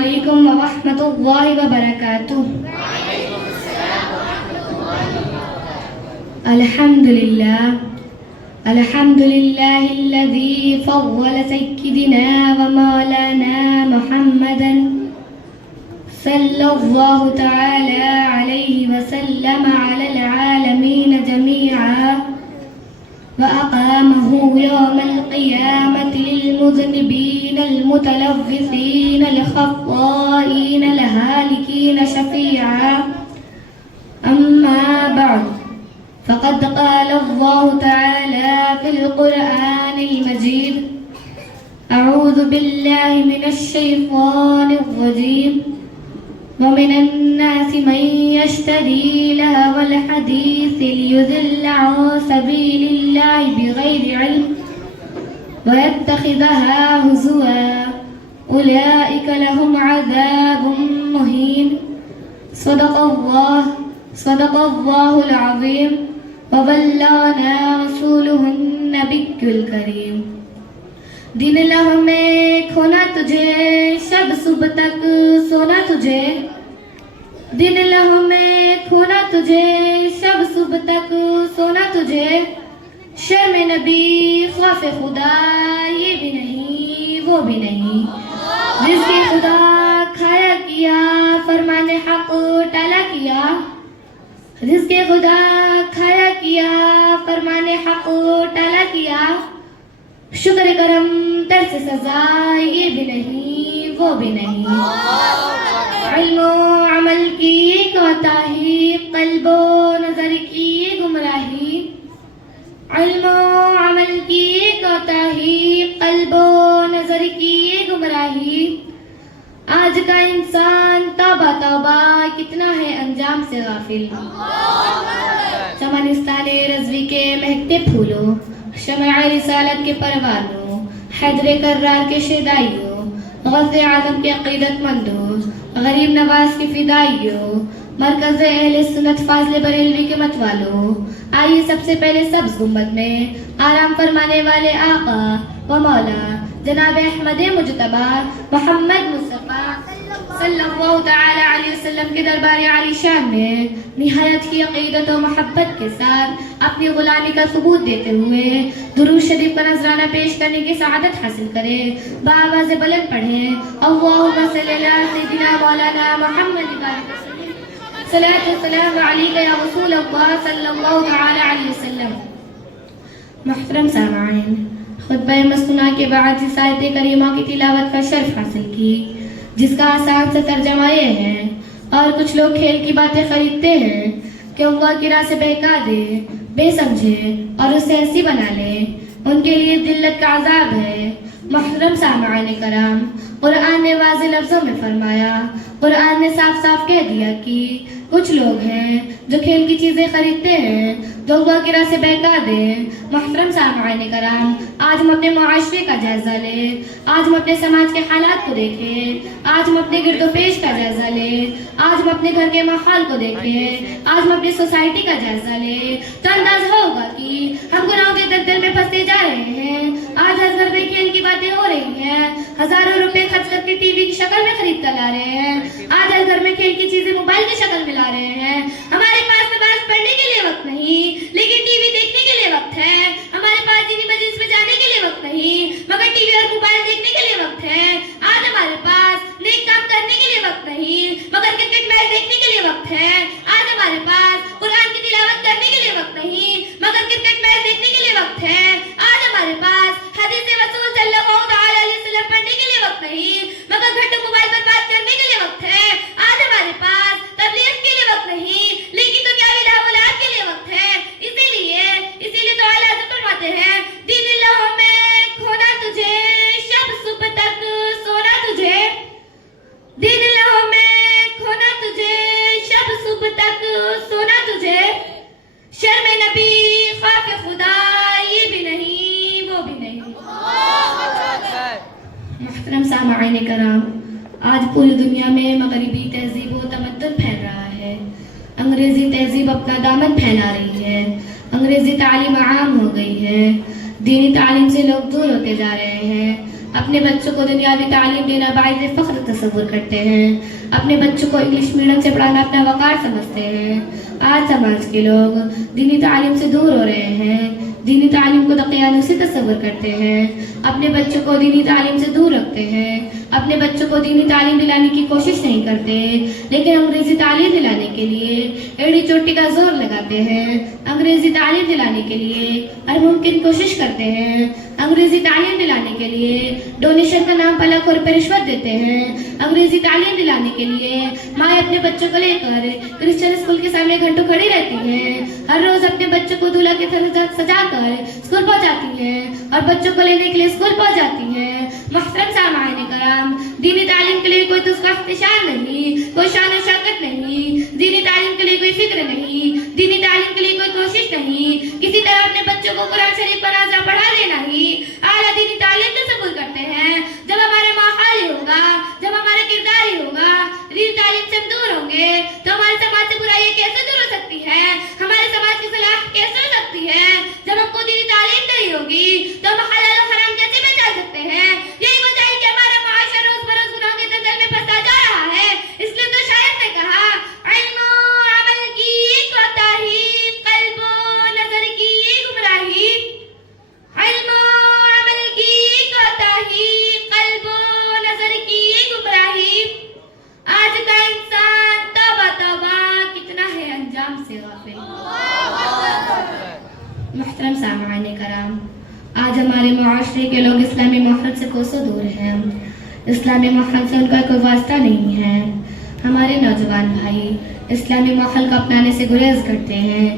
علیکم ورحمۃ اللہ وبرکاتہ۔ الحمد للہ الذی فضل سیدنا ومولانا محمدا صلی اللہ تعالی علیہ وسلم علی العالمین جميعا وأقامه يوم القيامة للمذنبين المتلوثين الخطائين الهالكين شفيعا، أما بعد، فقد قال الله تعالى في القرآن المجيد: أعوذ بالله من الشيطان الرجيم، ومن الناس من يشتري لهو الحديث ليضل عن سبيل الله بغير علم ويتخذها هزوا أولئك لهم عذاب مهين۔ صدق الله العظيم وبلغنا رسوله النبي الكريم۔ دن لہو میں کھونا تجھے، شب صبح تک سونا تجھے، دن لہو میں کھونا تجھے، شب صبح تک سونا تجھے، شرم نبی خوف خدا یہ بھی نہیں وہ بھی نہیں، رزق خدا کھایا کیا فرمان حق ٹالا کیا، رزق خدا کھایا کیا فرمان حق ٹالا کیا، شکر کرم ترس سزا یہ بھی نہیں وہ بھی نہیں، علم و عمل کی کوتاہی، قلب و نظر کی گمراہی، علم و عمل کی کوتاہی، قلب و نظر کی گمراہی، آج کا انسان توبہ توبہ کتنا ہے انجام سے غافل۔ چمنستان رضوی کے مہکتے پھولوں، شمع رسالت کے پروانوں، حیدر کرار کے شیدائیوں، غوث اعظم کے عقیدت مندوں، غریب نواز کی فدائیوں، مرکز اہل سنت فاضل بریلوی کے متوالوں، آئیے سب سے پہلے سبز گنبد میں آرام فرمانے والے آقا و مولا جناب احمد مجتبی محمد مصطفیٰ صلی اللہ تعالی علیہ وسلم کے دربار عالی شان میں نہایت کی عقیدت و محبت کے ساتھ اپنی غلامی کا ثبوت دیتے ہوئے درود شریف کا نذرانہ پیش کرنے کی سعادت حاصل کرے، بآواز بلند پڑھیں: اللہم صلی علی سیدنا مولانا محمد صلاۃ والسلام علیک یا رسول اللہ صلی اللہ تعالی علیہ وسلم۔ محترم سامعین، خطبہ مسنونہ کے بعد اس آیت کریمہ کی تلاوت کا شرف حاصل کی، جس کا آسان سے ترجمہ یہ ہے: اور کچھ لوگ کھیل کی باتیں خریدتے ہیں کہ اللہ کی راہ سے بہکا دے، بے سمجھے اور اسے ایسی بنا لے، ان کے لیے ذلت کا عذاب ہے۔ محترم سامعین کرام، قرآن نے واضح لفظوں میں فرمایا، قرآن نے صاف صاف کہہ دیا کہ کچھ لوگ ہیں جو کھیل کی چیزیں خریدتے ہیں جو اللہ کی راہ سے بہکا دیں۔ محترم سامعین کرام، آج ہم اپنے معاشرے کا جائزہ لیں، آج ہم اپنے سماج کے حالات کو دیکھیں، آج ہم اپنے گرد و پیش کا جائزہ لیں، آج ہم اپنے گھر کے ماحول کو دیکھیں، آج ہم اپنی سوسائٹی کا جائزہ لیں تو اندازہ ہوگا کہ ہم گناہوں کے دلدل میں پھنستے جا رہے ہیں۔ آج ہر گھر میں کھیل کی باتیں ہو رہی ہیں، ہزاروں روپے خرچ کر کے ٹی وی کی شکل میں خرید کر لا رہے ہیں، آج ہر گھر میں کھیل کی چیزیں موبائل کی شکل میں لا رہے ہیں۔ ہمارے پاس نماز پڑھنے کے لیے وقت نہیں لیکن ٹی وی دیکھنے کے لیے وقت ہے، ہمارے پاس دینی مجلس میں جانے کے لیے وقت نہیں مگر ٹی وی اور موبائل دیکھنے کے لیے وقت ہے۔ آج ہمارے پاس نیک کام کرنے کے لیے وقت نہیں مگر کرکٹ میچ دیکھنے کے لیے وقت ہے۔ آج ہمارے پاس قرآن کی تلاوت کرنے کے لیے وقت نہیں مگر کرکٹ میچ دیکھنے کے لیے وقت ہے۔ آج ہمارے پاس حدیث رسول صلی اللہ تعالی علیہ وسلم پڑھنے کے لیے وقت نہیں مگر گھنٹوں موبائل پر بات کرنے کے لیے وقت ہے۔ آج ہمارے پاس تبلیغ کے لیے وقت نہیں لیکن دنیاوی لاولاد کے لیے وقت ہے۔ اسی لیے تو اعلیٰ حضرت فرماتے ہیں: دن لہو میں کھونا تجھے، شب صبح تک سونا تجھے، دن لہو میں کھونا تجھے، شب صبح تک سونا تجھے، شرم نبی خوف خدا یہ بھی نہیں وہ بھی نہیں۔ محترم سامعین کرام، آج پوری دنیا میں مغربی تہذیب و تمدن پھیل رہا ہے، انگریزی تہذیب اپنا دامن پھیلا رہی ہے، انگریزی تعلیم عام ہو گئی ہے، دینی تعلیم سے لوگ دور ہوتے جا رہے ہیں، اپنے بچوں کو دنیاوی تعلیم دینا باعث فخر تصور کرتے ہیں، اپنے بچوں کو انگلش میڈیم سے پڑھانا اپنا وقار سمجھتے ہیں۔ آج سماج کے لوگ دینی تعلیم سے دور ہو رہے ہیں، دینی تعلیم کو دقیانوسی تصور کرتے ہیں، اپنے بچوں کو دینی تعلیم سے دور رکھتے ہیں، اپنے بچوں کو دینی تعلیم دلانے کی کوشش نہیں کرتے، لیکن انگریزی تعلیم دلانے کے لیے ایڑی چوٹی کا زور لگاتے ہیں، انگریزی تعلیم دلانے کے لیے ہر ممکن کوشش کرتے ہیں، انگریزی تعلیم دلانے کے لیے ڈونیشن کا نام پر لاکھوں روپے رشوت دیتے ہیں، انگریزی تعلیم دلانے کے لیے مائیں اپنے بچوں کو لے کر کرسچن اسکول کے سامنے گھنٹوں کھڑی رہتی ہیں، ہر روز اپنے بچوں کو دولہا کے طرح سجا کر اسکول پہنچاتی ہیں اور بچوں کو لینے کے لیے اسکول پہنچ جاتی ہیں۔ محترم سامعین کرام، دینی تعلیم کے لیے کوئی تو اس کا اختشار نہیں، کوئی شان و شوکت نہیں، دینی تعلیم کے لیے کوئی فکر نہیں، دینی تعلیم کے لیے کوئی کوشش نہیں، کسی طرح اپنے بچوں کو قرآن شریف کا نازہ پڑھا دینا ہی اعلیٰ دینی تعلیم تصور کرتے ہیں۔ جب ہمارا ماحول ہی ہوگا، جب ہمارا کردار ہی ہوگا، دینی تعلیم سے ہم دور ہوں گے تو ہمارے سماج سے برائی کیسے دور ہو سکتی ہے، ہمارے سماج کی صلاح کیسے ہو سکتی ہے؟ جب ہم کو دینی تعلیم نہیں ہوگی تو ہم حلال و حرام کیسے بچا سکتے ہیں؟ یہی وجہ ہے کہ ہمارا معاشرہ روز بروز گناہوں کے دلدل میں پھنسا جا رہا ہے۔ اس لیے تو شاعر نے کہا، علم و عمل کی کوتاہی، قلب و نظر کی گمراہی، علم و عمل کی کوتاہی، قلب و نظر کی گمراہی، آج کا انسان توبہ توبہ کتنا ہے انجام سے غافل۔ محترم سامعین کرام، آج ہمارے معاشرے کے لوگ اسلامی ماحول سے کوسوں دور ہیں، اسلامی ماحول سے ان کا کوئی واسطہ نہیں ہے۔ ہمارے نوجوان بھائی اسلامی ماحول کو اپنانے سے گریز کرتے ہیں،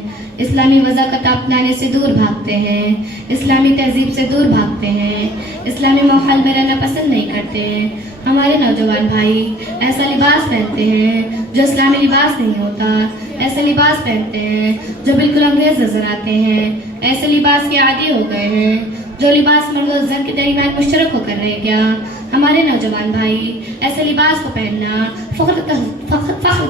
اسلامی وضاقت اپنانے سے دور بھاگتے ہیں، اسلامی تہذیب سے دور بھاگتے ہیں، اسلامی ماحول میں رہنا پسند نہیں کرتے ہیں۔ ہمارے نوجوان بھائی ایسا لباس پہنتے ہیں جو اسلامی لباس نہیں ہوتا، ایسے لباس پہنتے ہیں جو بالکل انگریز نظر آتے ہیں، ایسے لباس کے عادی ہو گئے ہیں جو لباس مرد و زن کے درمیان مشترک ہو کر رہ گیا۔ ہمارے نوجوان بھائی ایسے لباس کو پہننا فخر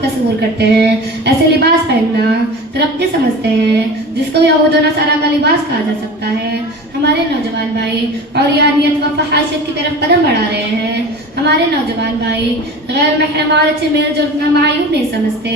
تصور کرتے ہیں، ایسے لباس پہننا ترقی سمجھتے ہیں جس کو یہود و نصارہ کا لباس کہا جا سکتا ہے۔ ہمارے نوجوان بھائی عریانیت و فحاشیت کی طرف قدم بڑھا رہے ہیں، ہمارے نوجوان بھائی غیر محرم عورت سے میل جول کرنا معیوب نہیں سمجھتے،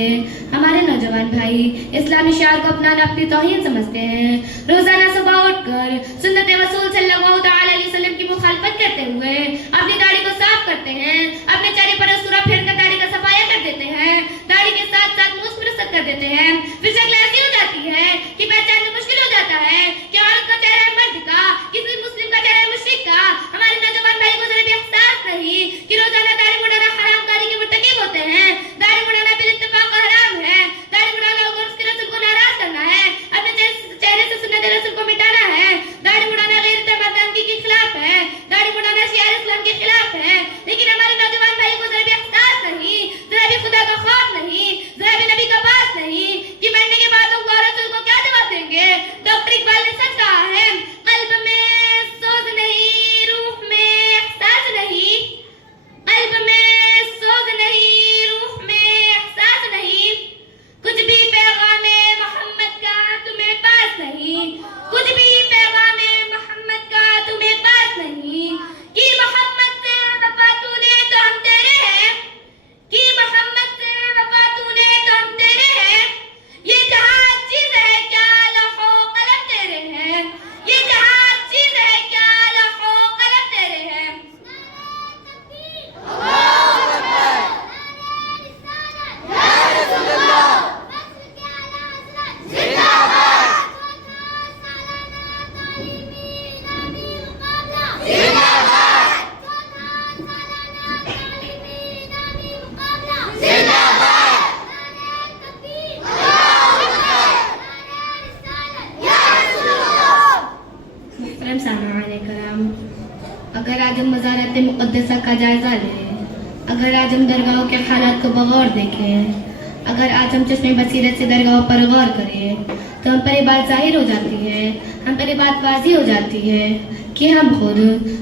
ہمارے نوجوان بھائی اسلامی شعار کو اپنانا اپنی توہین سمجھتے ہیں۔ روزانہ صبح اٹھ کر سنت رسول صلی اللہ تعالی علیہ وسلم کی مخالفت کرتے ہوئے اپنی داڑھی کو صاف کرتے ہیں، اپنے چہرے پر سورہ پھیر کر داڑھی کا صفایا کر دیتے ہیں، داڑھی کے ساتھ ساتھ منہ مرسد کر دیتے ہیں، پھر شکل ایسی ہو جاتی ہے کہ پہچاننا مشکل ہو جاتا ہے کہ عورت کا چہرہ ہے مرد کا، کسی مسلم کا چہرہ ہے مشرک کا۔ ہمارے نوجوان بھائی کو ذرا بھی احساس نہیں کہ روزانہ داڑھی مڈانا حرام کاری کے مرتکب ہوتے ہیں، داڑھی مڈانا بالاتفاق حرام ہے، داڑھی مڈانا اور اس کے رسول کو ناراض کرنا ہے، اپنے چہرے سے سنت رسول کو مٹانا ہے، داڑھی مڈانا غیرت مردانگی کے خلاف ہے، داڑھی مڈانا شعار اسلام کے خلاف ہے۔ لیکن ہمارے نوجوان بھائی کو ذرا بھی احساس نہیں، ذرا بھی خدا کا خوف نہیں، ذرا بھی نبی کا پاس نہیں کہ مرنے کے بعد وہ رسول کو کیا جواب دیں گے۔ ڈاکٹر اقبال نے سچ کہا ہے، قلب میں سوز نہیں، روح میں احساس نہیں، قلب میں سوز نہیں، روح میں احساس نہیں، کچھ بھی پیغام محمد کا تمہیں پاس نہیں، کچھ بھی پیغام محمد کا تمہیں پاس نہیں، کہ محمد سے وفا تو نے تو ہم تیرے ہیں، کہ محمد سے وفا تو نے تو ہم تیرے ہیں، یہ جہاں چیز ہے کیا لوح و قلم تیرے ہیں، یہ جہاں چیز ہے کیا لوح و قلم تیرے ہیں۔ محترم سامعین کرام، اگر آج ہم مزارات مقدسہ کا جائزہ لیں، اگر آج ہم درگاہوں کے حالات کو بغور دیکھیں، اگر آج ہم چشم بصیرت سے درگاہوں پر غور کریں تو ہم پر یہ بات ظاہر ہو جاتی ہے، ہم پر یہ بات واضح ہو جاتی ہے کہ ہم خود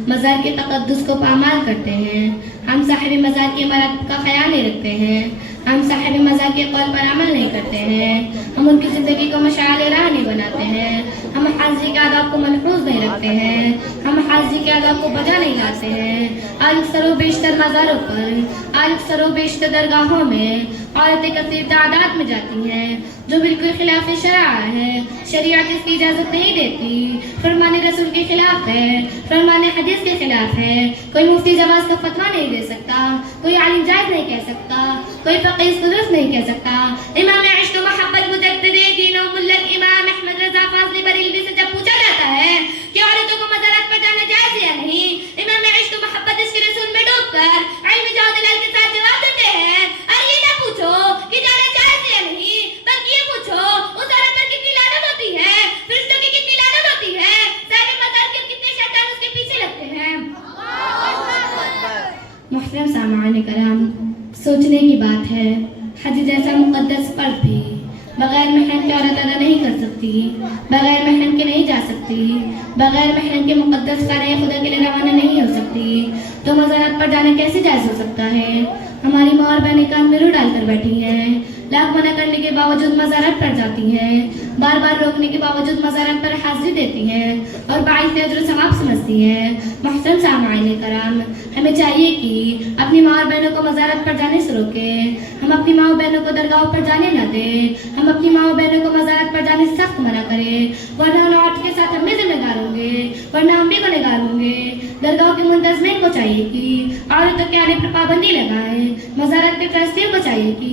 مزار کے تقدس کو پامال کرتے ہیں، ہم صاحب مزار کی عمارت کا خیال نہیں رکھتے ہیں، ہم صاحب مزاح کے قول پر عمل نہیں کرتے ہیں، ہم ان کی زندگی کو مشعل راہ نہیں بناتے ہیں، ہم حاضری کے آداب کو ملحوظ نہیں رکھتے ہیں، ہم حاضری کے آداب کو بجا نہیں لاتے ہیں۔ آج اکثر و بیشتر مزاروں پر، آج اکثر و بیشتر درگاہوں میں عورتیں کثیر تعداد میں جاتی ہیں، جو بالکل خلاف شرع ہے۔ شریعت اس کی اجازت نہیں دیتی، فرمان رسول کے خلاف ہے، فرمان حدیث کے خلاف ہے۔ کوئی مفتی جواز کا فتویٰ نہیں دے سکتا، کوئی عالم جائز نہیں کہہ سکتا، کوئی فقیہ اس کو درست نہیں کہہ سکتا۔ امام عشق و محبت مجدد دین و ملت امام احمد رضا فاضلی بریلوی سے جب پوچھا جاتا ہے کہ عورتوں کو مزارات پر جانا جائز ہے یا نہیں، امام عشق و محبت اس کے رسول میں ڈوب کر علم جواد العلم کے ساتھ جواب دیتے ہیں، ارے یہ نہ پوچھو کہ جانا جائز ہے یا نہیں، بلکہ یہ پوچھو اس عورت پر کتنی لعنت ہوتی ہے، فرشتوں کی کتنی لعنت ہوتی ہے، صاحب مزار کے کتنے شیطان اس کے پیچھے لگتے ہیں۔ محترم سامعین کرام، سوچنے کی بات ہے، حج جیسا مقدس فرض بھی بغیر محرم کے عورت ادا نہیں کر سکتی، بغیر محرم کے نہیں جا سکتی، بغیر محرم کے مقدس خانہ خدا کے لیے روانہ نہیں ہو سکتی، تو مزارات پر جانا کیسے جائز ہو سکتا ہے؟ ہماری ماں اور بہنیں کان میں رو ڈال کر بیٹھی ہیں، لاکھ منع کرنے کے باوجود مزارات پر جاتی ہیں، بار بار روکنے کے باوجود مزارات پر حاضری دیتی ہیں اور باعث اجر و ثواب سمجھتی ہیں۔ محترم سامعین کرام، ہمیں چاہیے کہ اپنی ماں اور بہنوں کو مزارات پر جانے سے روکیں، ہم اپنی ماں اور بہنوں کو درگاہوں پر جانے نہ دیں، ہم اپنی ماں اور بہنوں کو مزارات پر جانے سے سخت منع کریں، ورنہ ان عورت کے ساتھ ہم بھی ذمہ دار ہوں گے، ورنہ ہم بھی گنہگار ہوں گے۔ درگاہوں کے منتظمین کو چاہیے کہ عورتوں کے آنے پر پابندی لگائیں، مزارات کے ٹرسٹیوں کو چاہیے کہ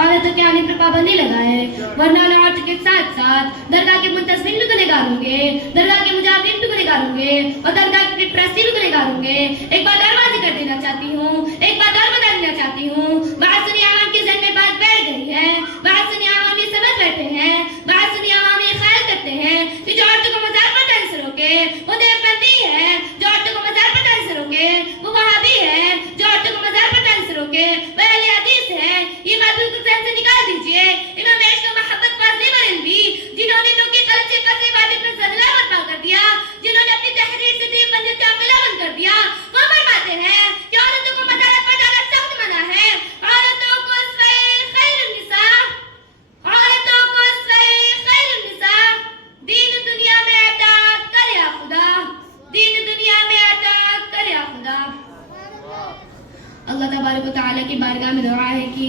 عورتوں کے آنے پر پابندی لگائیں، ورنہ ان عورتوں کے ساتھ ساتھ درگاہ کے منتظمین بھی گنہگار ہوں گے، درگاہ کے مجاہدین بھی گنہگار ہوں گے اور درگاہ کے ٹرسٹی بھی گنہگار ہوں گے۔ ایک بات اور واضح کر دینا چاہتی ہوں، ایک بات اور بتا دینا چاہتی ہوں، بات سنی عوام کے ذہن میں بات بیٹھ گئی ہے، بات سنی عوام یہ سمجھ بیٹھے ہیں، بات سنی عوام یہ خیال کرتے ہیں کہ جو عورتوں کو مزار پر جانے سے روکے وہ دیوبندی ہے، جو عورتوں کو مزار پر جانے سے روکے وہ وہابی ہے، جو عورتوں کو مزار پر جانے سے روکے وہ اہل حدیث ہے۔ یہ بات بالکل ذہن سے نکال دیجئے۔ امام عشق و محبت فاضلی بریلوی، جنہوں نے نو کے قلم سے قصے واجب میں زلزلہ برپا کر دیا، جنہوں نے اپنی تحریر سے دیوبندیت کا قلعہ بند کر دیا، وہ فرماتے ہیں کہ عورتوں کو مزارات پر جانا سخت منع ہے۔ عورتوں کو خیر النساء، عورتوں کو خیر النساء، دین دنیا میں اطاعت کر یا خدا، دین دنیا میں اطاعت کر یا خدا۔ اللہ تبارک و تعالیٰ کی بارگاہ میں دعا ہے کہ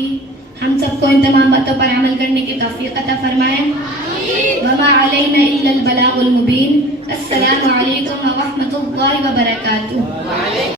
ہم سب کو ان تمام باتوں پر عمل کرنے کی توفیق عطا فرمائے۔ وما علینا الا البلاغ المبین۔ السلام علیکم ورحمۃ اللہ وبرکاتہ۔